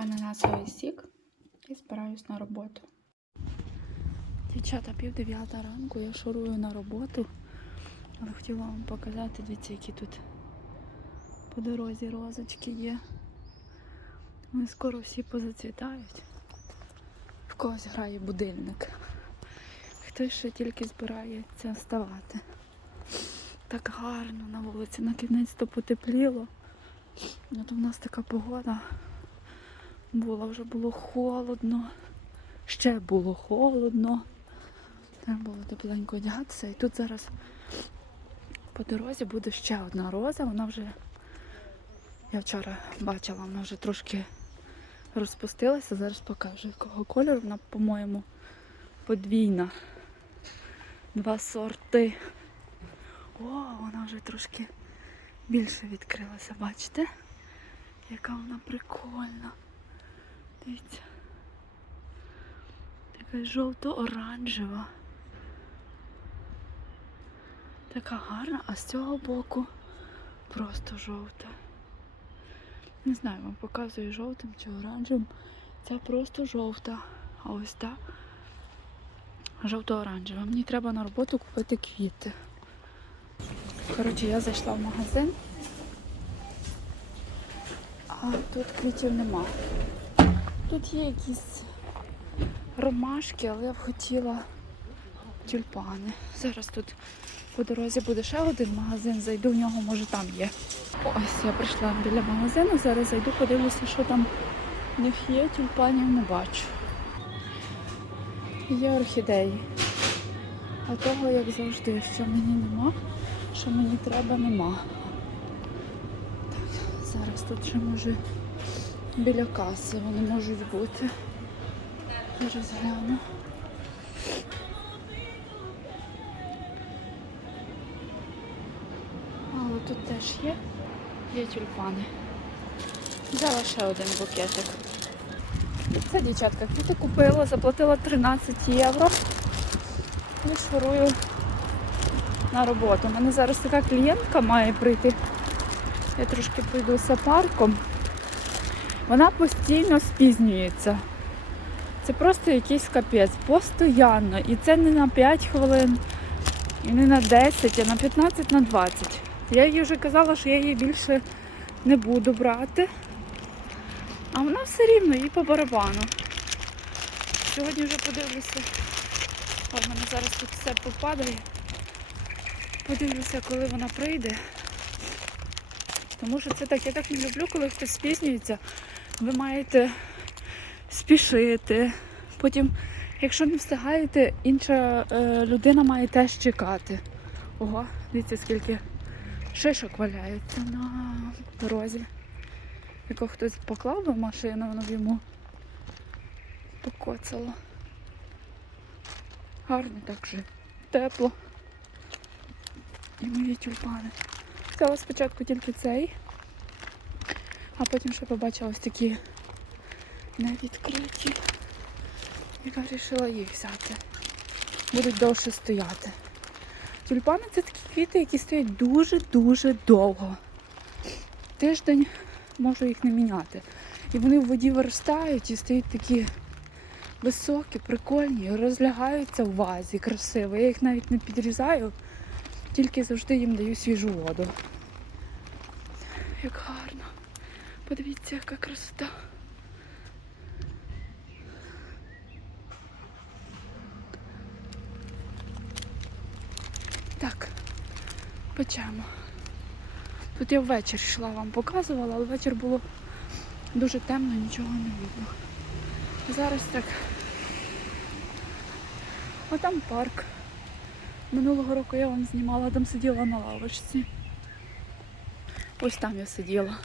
ананасовий сік і збираюсь на роботу. Дівчата, пів дев'ята ранку, я шурую на роботу. Але хотіла вам показати, дивіться, які тут по дорозі розочки є. Вони скоро всі позацвітають. В когось грає будильник. Хтось ще тільки збирається вставати. Так гарно на вулиці, на кінець то потепліло. От у нас така погода була, вже було холодно, ще було холодно. Треба було тепленько одягатися. І тут зараз по дорозі буде ще одна роза. Вона вже, я вчора бачила, вона вже трошки розпустилася. Зараз покажу, якого кольору. Вона, по-моєму, подвійна. Два сорти. О, вона вже трошки більше відкрилася, бачите? Яка вона прикольна. Дивіться. Така жовто-оранжева. Така гарна, а з цього боку просто жовта. Не знаю, вам показую жовтим чи оранжевим. Це просто жовта. А ось та жовто-оранжева. Мені треба на роботу купити квіти. Коротше, я зайшла в магазин, а тут квітів нема. Тут є якісь ромашки, але я б хотіла тюльпани. Зараз тут по дорозі буде ще один магазин, зайду в нього, може там є. Ось я прийшла біля магазину, зараз зайду, подивлюся, що там в них є, тюльпанів не бачу. Є орхідеї. А того, як завжди, що мені нема, що мені треба, нема. Так, зараз тут ще може біля каси вони можуть бути. Зараз гляну. Але тут теж є. Є тюльпани. Взяла ще один букетик. Це дівчатка квіти купила, заплатила 13 євро. І шурую на роботу. У мене зараз така клієнтка має прийти. Я трошки пройдуся парком. Вона постійно спізнюється. Це просто якийсь капець. Постоянно. І це не на 5 хвилин, і не на 10, а на 15, на 20. Я їй вже казала, що я її більше не буду брати. А вона все рівно, їй по барабану. Сьогодні вже подивлюся. О, в мене зараз тут все попадає. Подивлюся, коли вона прийде. Тому що це так, я так не люблю, коли хтось спізнюється. Ви маєте спішити. Потім, якщо не встигаєте, інша е, людина має теж чекати. Ого, дивіться, скільки шишок валяється на дорозі. Яко хтось поклав би машину, воно йому покоцало. Гарно так же. Тепло. І мої тюльпани. Взяла спочатку тільки цей, а потім ще побачила ось такі невідкриті. І вирішила їх взяти. Будуть довше стояти. Тюльпани це такі квіти, які стоять дуже-дуже довго. Тиждень можу їх не міняти. І вони в воді виростають і стають такі високі, прикольні, розлягаються в вазі, красиво. Я їх навіть не підрізаю, тільки завжди їм даю свіжу воду. Як гарно. Подивіться, яка красота. Так, печемо. Тут я ввечері йшла, вам показувала, але вечір було дуже темно, нічого не видно. Зараз так. А там парк. Минулого року я вам знімала, там сиділа на лавочці. Ось там я сиділа.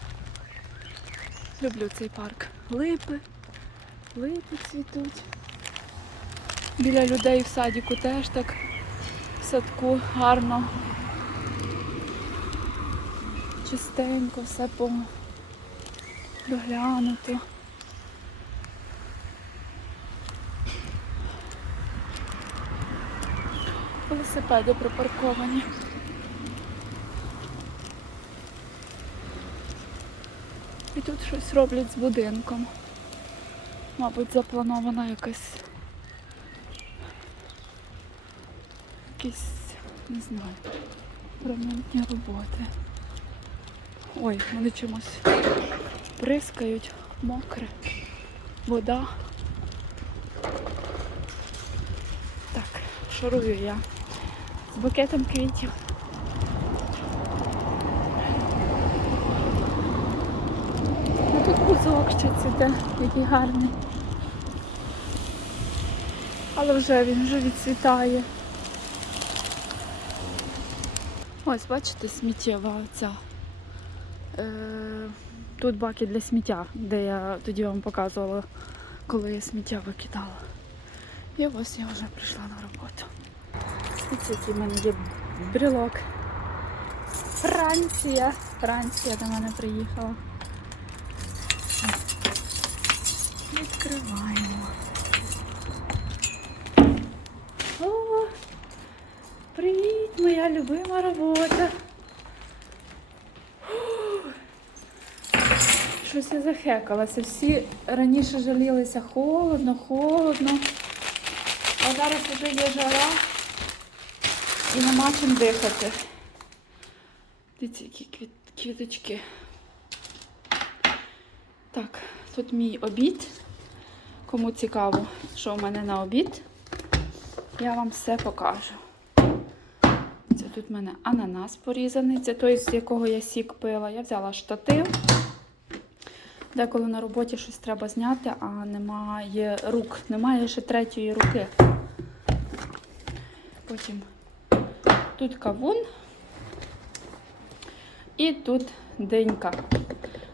Люблю цей парк. Липи, липи цвітуть. Біля людей в садіку теж так в садку гарно. Чистенько, все по доглянуто. Велосипеди припарковані. І тут щось роблять з будинком. Мабуть, запланована якась. Якісь, не знаю, ремонтні роботи. Ой, вони чимось прискають, мокре, вода. Так, шурую я з букетом квітів. Тут бузок ще цвіте, який гарний. Але вже він вже відцвітає. Ось, бачите, сміттєва ця. Е, тут баки для сміття, де я тоді вам показувала, коли я сміття викидала. І ось я вже прийшла на роботу. Ось який в мене є брелок. Франція. Франція до мене приїхала. Відкриваємо. О, привіт, моя любима робота. Щось я захекалася. Всі раніше жалілися холодно, холодно. А зараз вже є жара і нема чим дихати. Дивіться, які квіт- квіточки. Так, тут мій обід. Кому цікаво, що в мене на обід, я вам все покажу. Це тут в мене ананас порізаний, це той, з якого я сік пила. Я взяла штатив. Деколи на роботі щось треба зняти, а немає рук, немає ще третьої руки. Потім тут кавун і тут динька.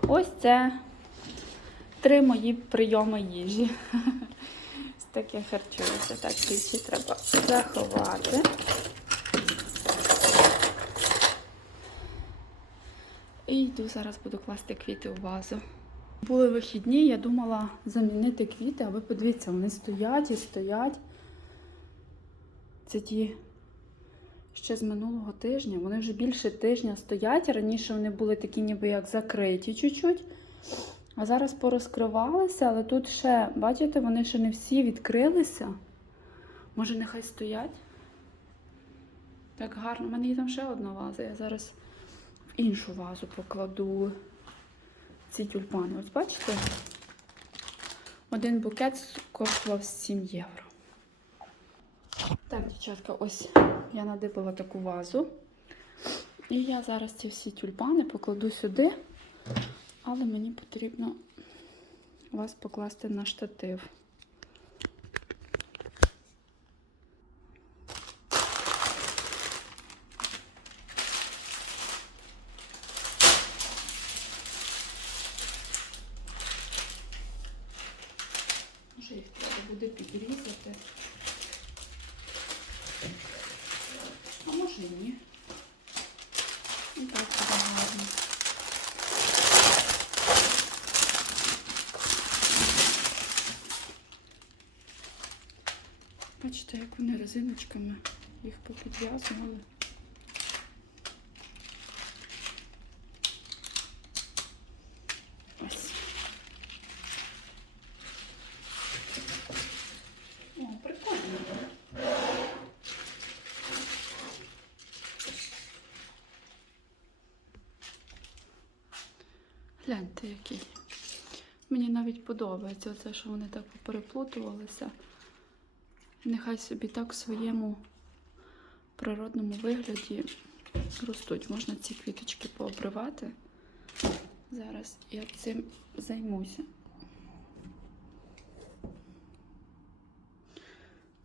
Ось це три мої прийоми їжі. Ось так я харчуюся. Так, ці треба заховати. І йду зараз буду класти квіти у вазу. Були вихідні, я думала замінити квіти, а ви подивіться, вони стоять і стоять. Це ті ще з минулого тижня. Вони вже більше тижня стоять. Раніше вони були такі ніби як закриті чуть-чуть. А зараз порозкривалися, але тут ще, бачите, вони ще не всі відкрилися. Може, нехай стоять? Так гарно. У мене є там ще одна ваза. Я зараз в іншу вазу покладу ці тюльпани. Ось бачите? Один букет коштував 7 євро. Так, дівчатка, ось я надибала таку вазу. І я зараз ці всі тюльпани покладу сюди, але мені потрібно вас покласти на штатив. Може їх треба буде підрізати. А може і ні. І так буде гарно. Бачите, як вони резиночками їх попідв'язували. О, прикольно. Гляньте, який. Мені навіть подобається це, що вони так переплутувалися. Нехай собі так в своєму природному вигляді ростуть. Можна ці квіточки пообривати. Зараз я цим займуся.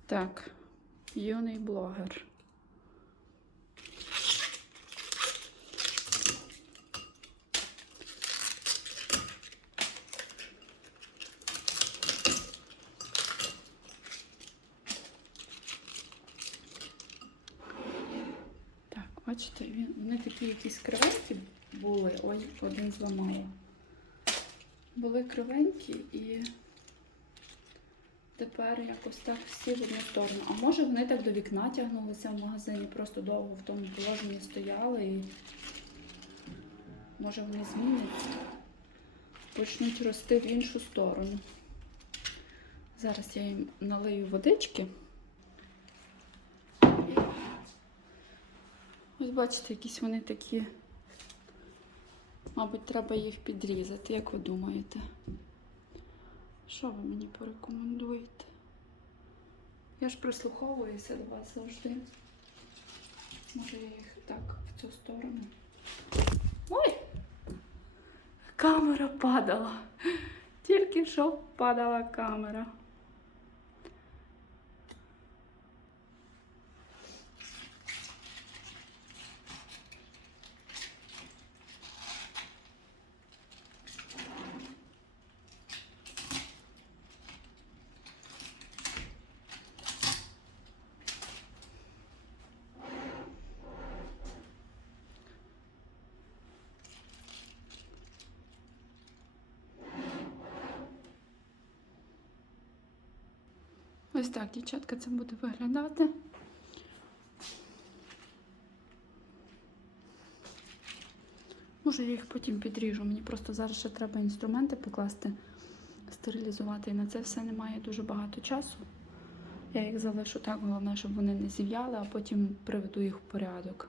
Так, юний блогер. Так, бачите, вони такі якісь кривенькі були. Ой, один зламала. Були кривенькі і тепер якось так всі в одну сторону. А може вони так до вікна тягнулися в магазині, просто довго в тому положенні стояли і може вони зміняться, почнуть рости в іншу сторону. Зараз я їм налию водички. Ось бачите, якісь вони такі. Мабуть, треба їх підрізати, як ви думаєте? Що ви мені порекомендуєте? Я ж прислуховуюся до вас завжди. Може, я їх так в цю сторону. Ой! Камера падала. Тільки що падала камера. Ось так, дівчатка, це буде виглядати. Може, я їх потім підріжу. Мені просто зараз ще треба інструменти покласти, стерилізувати. І на це все немає дуже багато часу. Я їх залишу так, головне, щоб вони не зів'яли, а потім приведу їх в порядок.